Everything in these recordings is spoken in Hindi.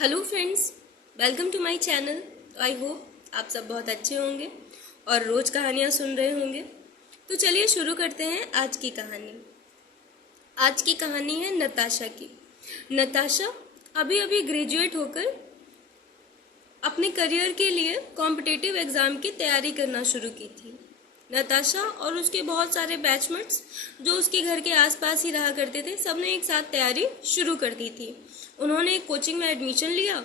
Hello friends, welcome to my channel. I hope आप सब बहुत अच्छे होंगे और रोज़ कहानियाँ सुन रहे होंगे। तो चलिए शुरू करते हैं आज की कहानी। आज की कहानी है नताशा की। नताशा अभी अभी ग्रेजुएट होकर अपने करियर के लिए कॉम्पिटिटिव एग्ज़ाम की तैयारी करना शुरू की थी। नताशा और उसके बहुत सारे बैचमेट्स जो उसके घर के आसपास ही रहा करते थे, सबने एक साथ तैयारी शुरू कर दी थी। उन्होंने एक कोचिंग में एडमिशन लिया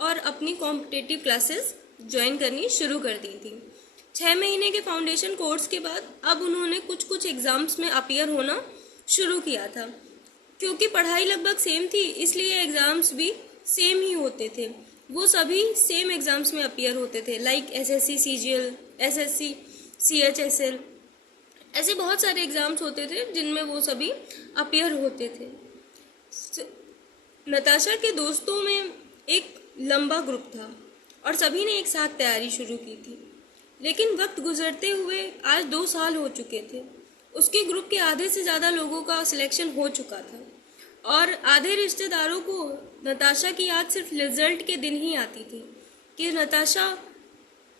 और अपनी कॉम्पिटिटिव क्लासेस ज्वाइन करनी शुरू कर दी थी। 6 महीने के फाउंडेशन कोर्स के बाद अब उन्होंने कुछ कुछ एग्ज़ाम्स में अपीयर होना शुरू किया था। क्योंकि पढ़ाई लगभग सेम थी, इसलिए एग्ज़ाम्स भी सेम ही होते थे। वो सभी सेम एग्ज़ाम्स में अपीयर होते थे, like SSC CGL, SSC CHSL, ऐसे बहुत सारे एग्ज़ाम्स होते थे जिनमें वो सभी अपीयर होते थे। नताशा के दोस्तों में एक लंबा ग्रुप था और सभी ने एक साथ तैयारी शुरू की थी। लेकिन वक्त गुजरते हुए आज 2 साल हो चुके थे। उसके ग्रुप के आधे से ज़्यादा लोगों का सिलेक्शन हो चुका था और आधे रिश्तेदारों को नताशा की याद सिर्फ रिजल्ट के दिन ही आती थी कि नताशा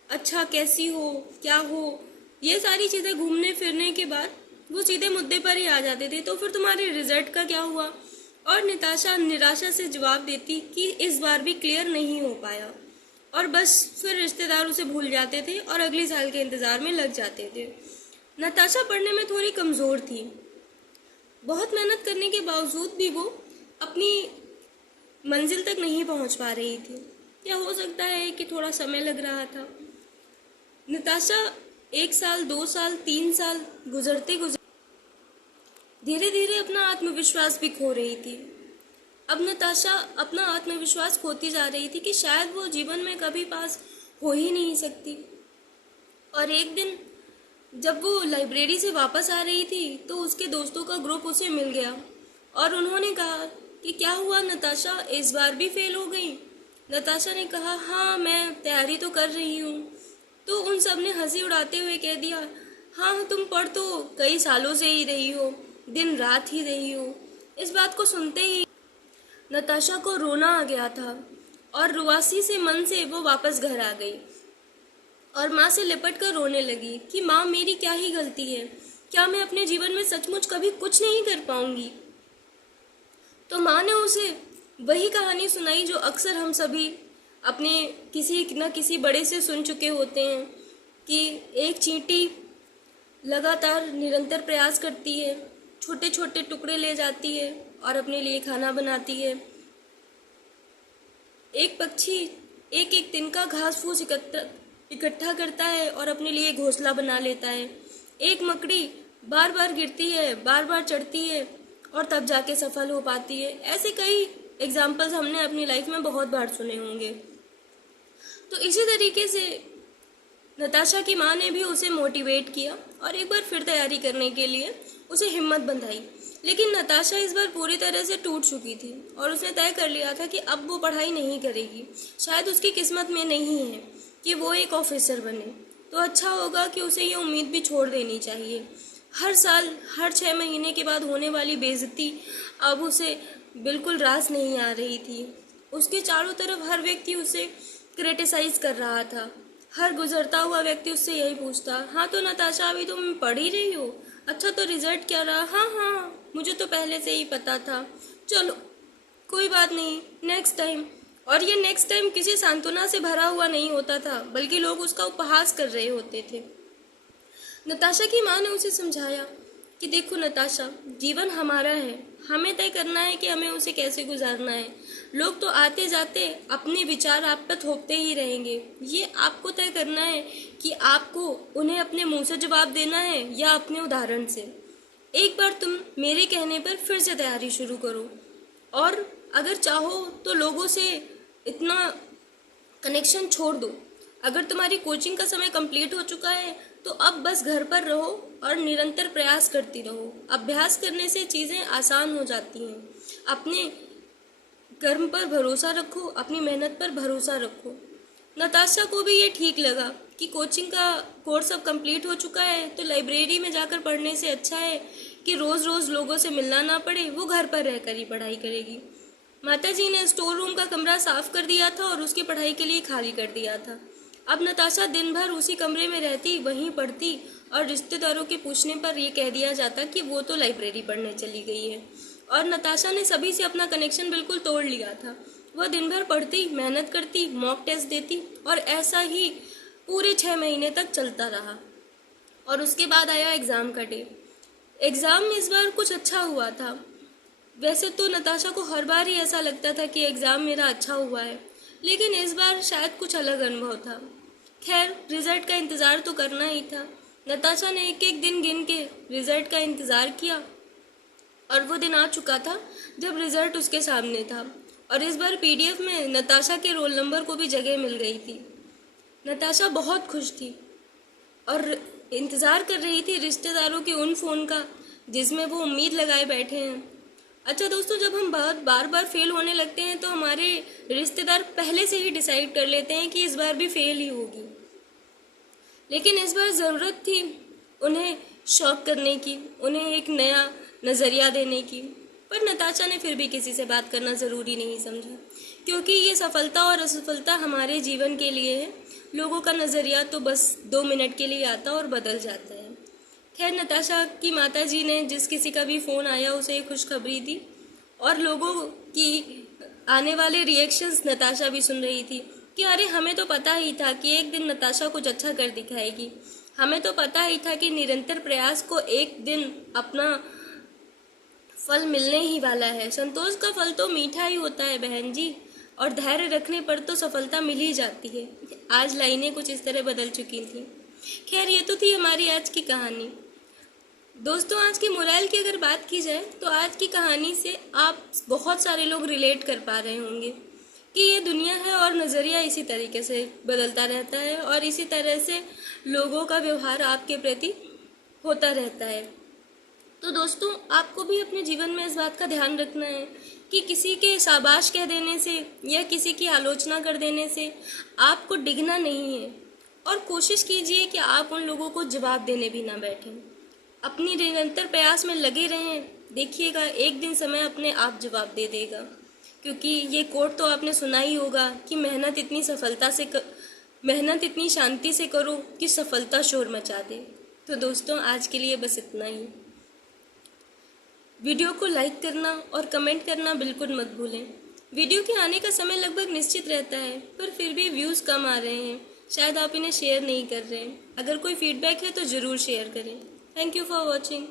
अच्छा कैसी हो, क्या हो। ये सारी चीज़ें घूमने फिरने के बाद वो सीधे मुद्दे पर ही आ जाते थे, तो फिर तुम्हारे रिजल्ट का क्या हुआ। और नताशा निराशा से जवाब देती कि इस बार भी क्लियर नहीं हो पाया, और बस फिर रिश्तेदार उसे भूल जाते थे और अगले साल के इंतज़ार में लग जाते थे। नताशा पढ़ने में थोड़ी कमज़ोर थी। बहुत मेहनत करने के बावजूद भी वो अपनी मंजिल तक नहीं पहुंच पा रही थी, या हो सकता है कि थोड़ा समय लग रहा था। नताशा 1 साल, 2 साल, 3 साल गुजरते धीरे धीरे अपना आत्मविश्वास भी खो रही थी। अब नताशा अपना आत्मविश्वास खोती जा रही थी कि शायद वो जीवन में कभी पास हो ही नहीं सकती। और एक दिन जब वो लाइब्रेरी से वापस आ रही थी तो उसके दोस्तों का ग्रुप उसे मिल गया और उन्होंने कहा कि क्या हुआ नताशा, इस बार भी फेल हो गई। नताशा ने कहा, हाँ मैं तैयारी तो कर रही हूँ। तो उन सब ने हंसी उड़ाते हुए कह दिया, हाँ तुम पढ़ तो कई सालों से ही रही हो, दिन रात ही रही हो। इस बात को सुनते ही नताशा को रोना आ गया था और रुआसी से मन से वो वापस घर आ गई और माँ से लिपट कर रोने लगी कि माँ मेरी क्या ही गलती है, क्या मैं अपने जीवन में सचमुच कभी कुछ नहीं कर पाऊंगी। तो माँ ने उसे वही कहानी सुनाई जो अक्सर हम सभी अपने किसी न किसी बड़े से सुन चुके होते हैं, कि एक चींटी लगातार निरंतर प्रयास करती है, छोटे छोटे टुकड़े ले जाती है और अपने लिए खाना बनाती है। एक पक्षी एक एक तिनका घास फूस इकट्ठा करता है और अपने लिए घोंसला बना लेता है। एक मकड़ी बार बार गिरती है, बार बार चढ़ती है और तब जाके सफल हो पाती है। ऐसे कई एग्जाम्पल्स हमने अपनी लाइफ में बहुत बार सुने होंगे। तो इसी तरीके से नताशा की माँ ने भी उसे मोटिवेट किया और एक बार फिर तैयारी करने के लिए उसे हिम्मत बंधाई। लेकिन नताशा इस बार पूरी तरह से टूट चुकी थी और उसने तय कर लिया था कि अब वो पढ़ाई नहीं करेगी। शायद उसकी किस्मत में नहीं है कि वो एक ऑफिसर बने, तो अच्छा होगा कि उसे ये उम्मीद भी छोड़ देनी चाहिए। हर साल हर 6 महीने के बाद होने वाली बेइज्जती अब उसे बिल्कुल रास नहीं आ रही थी। उसके चारों तरफ हर व्यक्ति उसे क्रिटिसाइज कर रहा था। हर गुजरता हुआ व्यक्ति उससे यही पूछता, हाँ तो नताशा अभी तुम पढ़ ही रही हो, अच्छा तो रिजल्ट क्या रहा। हाँ हाँ मुझे तो पहले से ही पता था, चलो कोई बात नहीं, नेक्स्ट टाइम। और ये नेक्स्ट टाइम किसी सांत्वना से भरा हुआ नहीं होता था, बल्कि लोग उसका उपहास कर रहे होते थे। नताशा की माँ ने उसे समझाया कि देखो नताशा, जीवन हमारा है, हमें तय करना है कि हमें उसे कैसे गुजारना है। लोग तो आते जाते अपने विचार आप पर थोपते ही रहेंगे, ये आपको तय करना है कि आपको उन्हें अपने मुंह से जवाब देना है या अपने उदाहरण से। एक बार तुम मेरे कहने पर फिर से तैयारी शुरू करो और अगर चाहो तो लोगों से इतना कनेक्शन छोड़ दो। अगर तुम्हारी कोचिंग का समय कंप्लीट हो चुका है तो अब बस घर पर रहो और निरंतर प्रयास करती रहो। अभ्यास करने से चीज़ें आसान हो जाती हैं। अपने कर्म पर भरोसा रखो, अपनी मेहनत पर भरोसा रखो। नताशा को भी ये ठीक लगा कि कोचिंग का कोर्स अब कंप्लीट हो चुका है, तो लाइब्रेरी में जाकर पढ़ने से अच्छा है कि रोज़ रोज़ लोगों से मिलना ना पड़े, वो घर पर रहकर ही पढ़ाई करेगी। माताजी ने स्टोर रूम का कमरा साफ कर दिया था और उसकी पढ़ाई के लिए खाली कर दिया था। अब नताशा दिन भर उसी कमरे में रहती, वहीं पढ़ती और रिश्तेदारों के पूछने पर यह कह दिया जाता कि वो तो लाइब्रेरी पढ़ने चली गई है। और नताशा ने सभी से अपना कनेक्शन बिल्कुल तोड़ लिया था। वह दिन भर पढ़ती, मेहनत करती, मॉक टेस्ट देती और ऐसा ही पूरे 6 महीने तक चलता रहा। और उसके बाद आया एग्ज़ाम का डे। एग्ज़ाम में इस बार कुछ अच्छा हुआ था। वैसे तो नताशा को हर बार ही ऐसा लगता था कि एग्ज़ाम मेरा अच्छा हुआ है, लेकिन इस बार शायद कुछ अलग अनुभव था। खैर, रिज़ल्ट का इंतज़ार तो करना ही था। नताशा ने एक एक दिन गिन के रिज़ल्ट का इंतज़ार किया और वो दिन आ चुका था जब रिज़ल्ट उसके सामने था। और इस बार पीडीएफ में नताशा के रोल नंबर को भी जगह मिल गई थी। नताशा बहुत खुश थी और इंतज़ार कर रही थी रिश्तेदारों के उन फ़ोन का जिसमें वो उम्मीद लगाए बैठे हैं। अच्छा दोस्तों, जब हम बार बार फेल होने लगते हैं तो हमारे रिश्तेदार पहले से ही डिसाइड कर लेते हैं कि इस बार भी फेल ही होगी। लेकिन इस बार ज़रूरत थी उन्हें शॉक करने की, उन्हें एक नया नज़रिया देने की। पर नताशा ने फिर भी किसी से बात करना ज़रूरी नहीं समझा, क्योंकि ये सफलता और असफलता हमारे जीवन के लिए है। लोगों का नज़रिया तो बस 2 मिनट के लिए आता और बदल जाता है। खैर, नताशा की माताजी ने जिस किसी का भी फ़ोन आया उसे एक खुशखबरी दी और लोगों की आने वाले रिएक्शंस नताशा भी सुन रही थी कि अरे, हमें तो पता ही था कि एक दिन नताशा कुछ अच्छा कर दिखाएगी। हमें तो पता ही था कि निरंतर प्रयास को एक दिन अपना फल मिलने ही वाला है। संतोष का फल तो मीठा ही होता है बहन जी, और धैर्य रखने पर तो सफलता मिल ही जाती है। आज लाइनें कुछ इस तरह बदल चुकी थी। खैर, ये तो थी हमारी आज की कहानी। दोस्तों, आज की मोरल की अगर बात की जाए तो आज की कहानी से आप बहुत सारे लोग रिलेट कर पा रहे होंगे कि ये दुनिया है और नज़रिया इसी तरीके से बदलता रहता है और इसी तरह से लोगों का व्यवहार आपके प्रति होता रहता है। तो दोस्तों, आपको भी अपने जीवन में इस बात का ध्यान रखना है कि किसी के शाबाश कह देने से या किसी की आलोचना कर देने से आपको डिगना नहीं है। और कोशिश कीजिए कि आप उन लोगों को जवाब देने भी ना बैठें। अपनी निरंतर प्रयास में लगे रहें। देखिएगा, एक दिन समय अपने आप जवाब दे देगा। क्योंकि ये कोट तो आपने सुना ही होगा कि मेहनत इतनी शांति से करो कि सफलता शोर मचा दे। तो दोस्तों, आज के लिए बस इतना ही। वीडियो को लाइक करना और कमेंट करना बिल्कुल मत भूलें। वीडियो के आने का समय लगभग निश्चित रहता है, पर फिर भी व्यूज़ कम आ रहे हैं। शायद आप इन्हें शेयर नहीं कर रहे हैं। अगर कोई फीडबैक है तो ज़रूर शेयर करें। Thank you for watching.